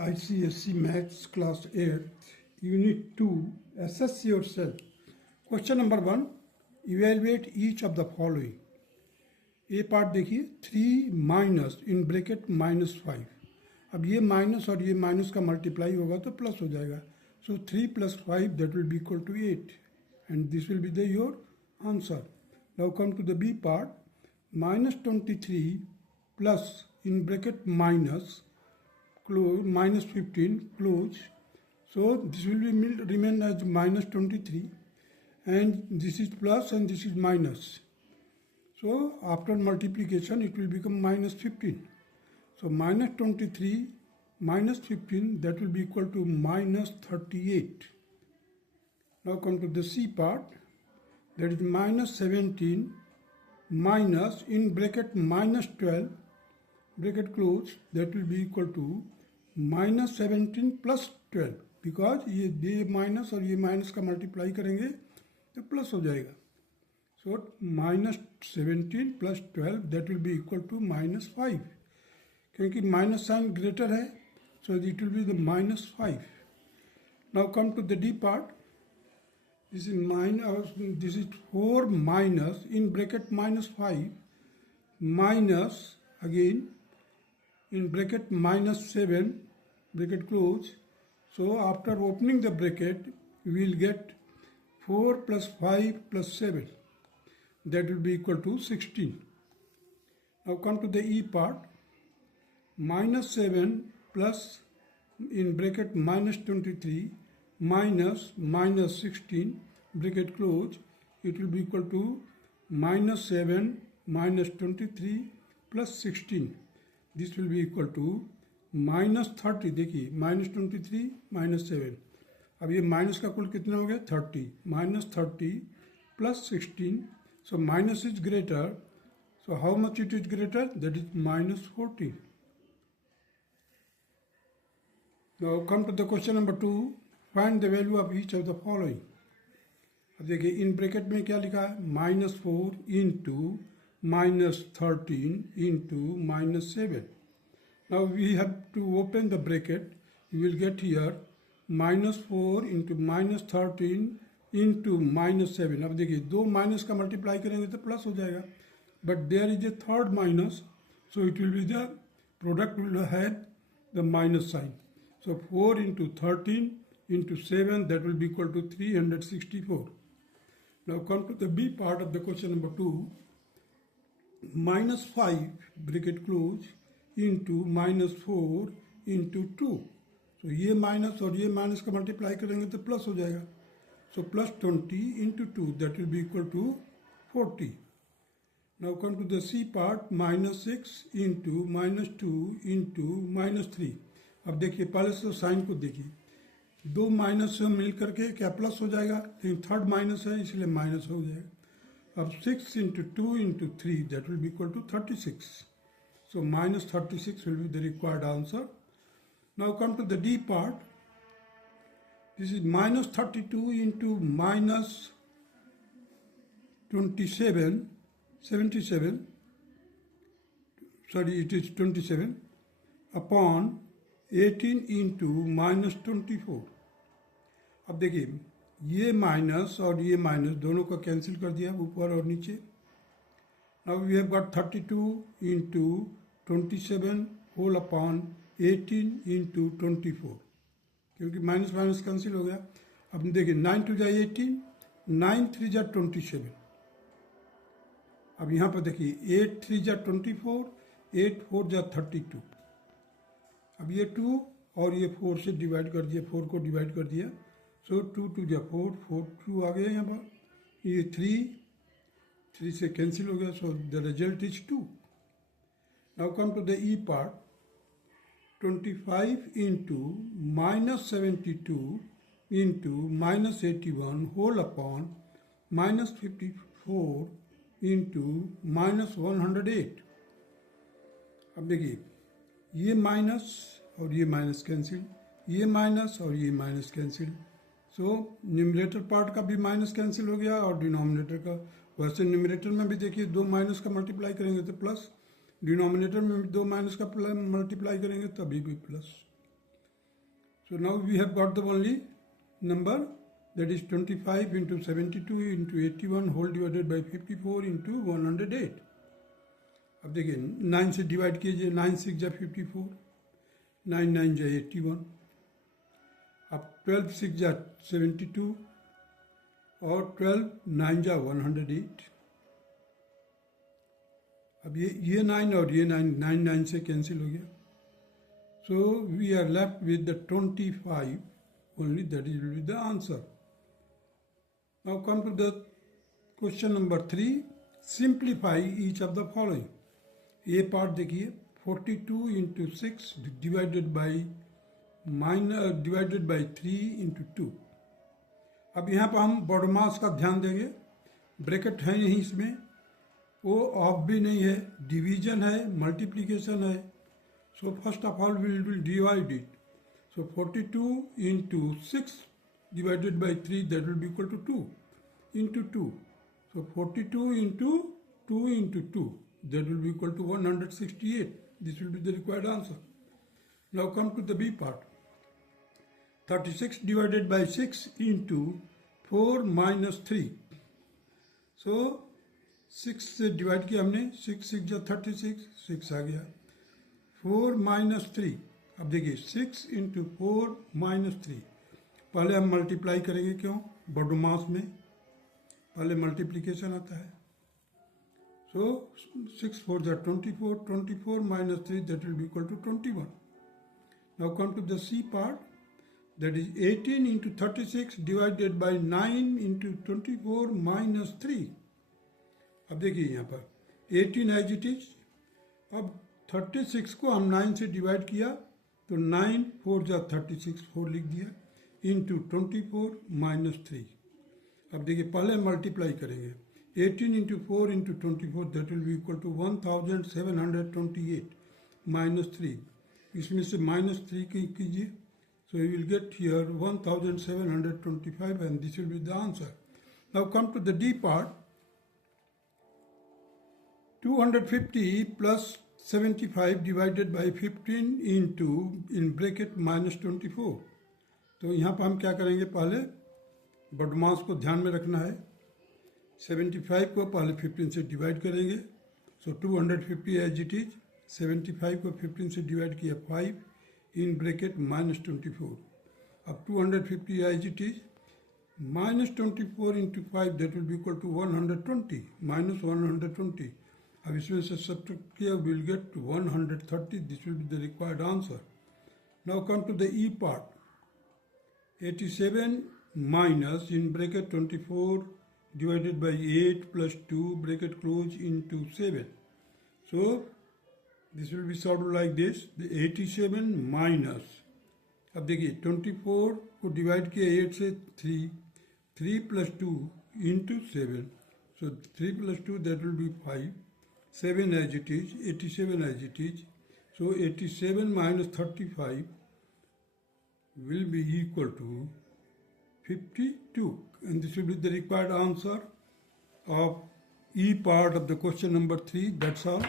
ICSC Maths Class 8, Unit 2, Assess Yourself. Question number 1, Evaluate each of the following. ए पार्ट देखिए 3 minus in bracket -5. अब ये माइनस और ये माइनस का मल्टीप्लाई होगा तो प्लस हो जाएगा. So 3 + 5 that will be equal to 8 and this will be the your answer. Now come to the B part. -23 plus in bracket minus close -15 close, so this will be remain as -23 and this is plus and this is minus, so after multiplication it will become -15. So -23 -15 that will be equal to -38. Now come to the C part, that is -17 minus in bracket -12 bracket close, that will be equal to -17 + 12, बिकॉज ये माइनस और ये माइनस का मल्टीप्लाई करेंगे तो प्लस हो जाएगा. So -17 + 12 that will be equal to -5, क्योंकि minus sign greater है, so it will be the -5. Now come to the D part. This is 4 minus in bracket -5 minus again in bracket -7 bracket close. So after opening the bracket we will get 4 + 5 + 7, that will be equal to 16. Now come to the E part. -7 plus in bracket -23 minus -16 bracket close, it will be equal to -7 -23 + 16. This will be equal to -30. देखिए -23 -7. अब ये माइनस का कुल कितना हो गया 30. -30 + 16. So minus is greater. So how much it is greater? That is -14. Now come to the question number 2. Find the value of each of the following. अब देखिए इन ब्रैकेट में क्या लिखा है, -4 into -13 into -7. Now we have to open the bracket. You will get here -4 into -13 into -7. अब देखिए दो माइनस का मल्टीप्लाई करेंगे तो प्लस हो जाएगा, but there is a third minus, so it will be the product will have the minus sign. So 4 into 13 into 7 that will be equal to 364. Now come to the B part of the question number 2. -5 bracket close into -4 into 2. So ये माइनस और ये माइनस का मल्टीप्लाई करेंगे तो प्लस हो जाएगा. So +20 into 2 that will be equal to 40. Now come to the C part. -6 into -2 into -3. अब देखिए पहले से साइन को देखिए, दो माइनस से मिल करके क्या प्लस हो जाएगा, लेकिन थर्ड माइनस है इसलिए माइनस हो जाएगा. अब 6 into 2 into 3 that will be equal to 36. So -36 will be the required answer. Now come to the D part. This is -32 into -77. Sorry, it is 27 upon 18 into -24. अब देखिए ये माइनस और ये माइनस दोनों को कैंसिल कर दिया ऊपर और नीचे. Now we have got 32 into 27 whole upon 18 into 24, क्योंकि माइनस माइनस कैंसिल हो गया. अब देखिए 9 2 = 18, 9 3 = 27. अब यहाँ पर देखिए 8 3 = 24, 8 4 = 32. अब ये 2 और ये 4 से डिवाइड कर दिया, 4 को डिवाइड कर दिया. सो 2 2 = 4, 4 2 आ गया यहाँ पर. ये 3 से कैंसिल हो गया. So the result is 2. Now come to the E part. 25 into -72 into -81 whole upon -54 into -108. अब देखिए ये माइनस और ये माइनस कैंसिल, ये माइनस और ये minus cancel. So numerator part का भी माइनस कैंसिल हो गया और डिनोमिनेटर का. वैसे न्यूमरेटर में भी देखिए दो माइनस का मल्टीप्लाई करेंगे तो प्लस, डिनोमिनेटर में भी दो माइनस का मल्टीप्लाई करेंगे तभी भी plus. So now we have got the only number, that is 25 into 72 into 81 whole divided by 54 into 108. अब देखिए 9 से डिवाइड कीजिए, 9 6 जा 54, 9 9 जा 81, अब 12 6 जा 72 और 12 9 जा 108. अब ये 9 और ये 9 9 9 से कैंसिल हो गया. So we are left with the 25 only, that is will be the answer. Now come to the question number 3. Simplify each of the following. A part देखिए 42 into 6 divided by 3 into 2. अब यहाँ पर हम बॉडमास का ध्यान देंगे. ब्रैकेट है नहीं इसमें, वो ऑफ भी नहीं है, डिवीजन है, मल्टीप्लिकेशन है. So first of all we will divide it. So 42 into 6 divided by 3, that will be equal to 2 into 2. So 42 into 2 into 2, that will be equal to 168. This will be the required answer. Now come to the B part. 36 divided by 6 into 4 minus 3. So 6 से डिवाइड किया हमने, 6 6 जा 36, 6 आ गया. 4 minus 3. अब देखिए 6 into 4 minus 3. पहले हम मल्टीप्लाई करेंगे, क्यों? बॉडमास में पहले मल्टीप्लिकेशन आता है. So 6 4 जा 24, 24 minus 3, that will be equal to 21. Now come to the C part, that is 18 into 36 divided by 9 into 24 minus 3. अब देखिए यहाँ पर 18 एज इट इज. अब 36 को हम 9 से डिवाइड किया तो 9 4 जा 36, 4 लिख दिया, इंटू 24 माइनस 3. अब देखिए पहले मल्टीप्लाई करेंगे. 18 into 4 into 24, that will be equal to 1728 minus 3. इसमें से माइनस 3 कीजिए, so you will get here 1725 and this will be the answer. Now come to the D part. 250 plus 75 divided by 15 into in bracket minus 24. तो यहाँ पर हम क्या करेंगे, पहले बॉडमास को ध्यान में रखना है. 75 को पहले 15 से डिवाइड करेंगे. सो 250 एज इट इज. 75 को 15 से डिवाइड किया 5 इन ब्रैकेट माइनस 24. अब 250 as it is minus 24 into 5, that will be equal to 120 minus 120. अब इसमें से सब्ट्रैक्ट किया, will get 130. This will be the required answer. Now come to the E part. 87 minus in bracket 24 divided by 8 plus 2 bracket close into 7. So this will be solved like this. The 87 minus, अब देखिए 24 को डिवाइड किया 8 से 3 plus 2 into 7. So 3 plus 2, that will be 5. 7 as it is, 87 as it is. So 87 minus 35 will be equal to 52. And this will be the required answer of E part of the question number 3. That's all.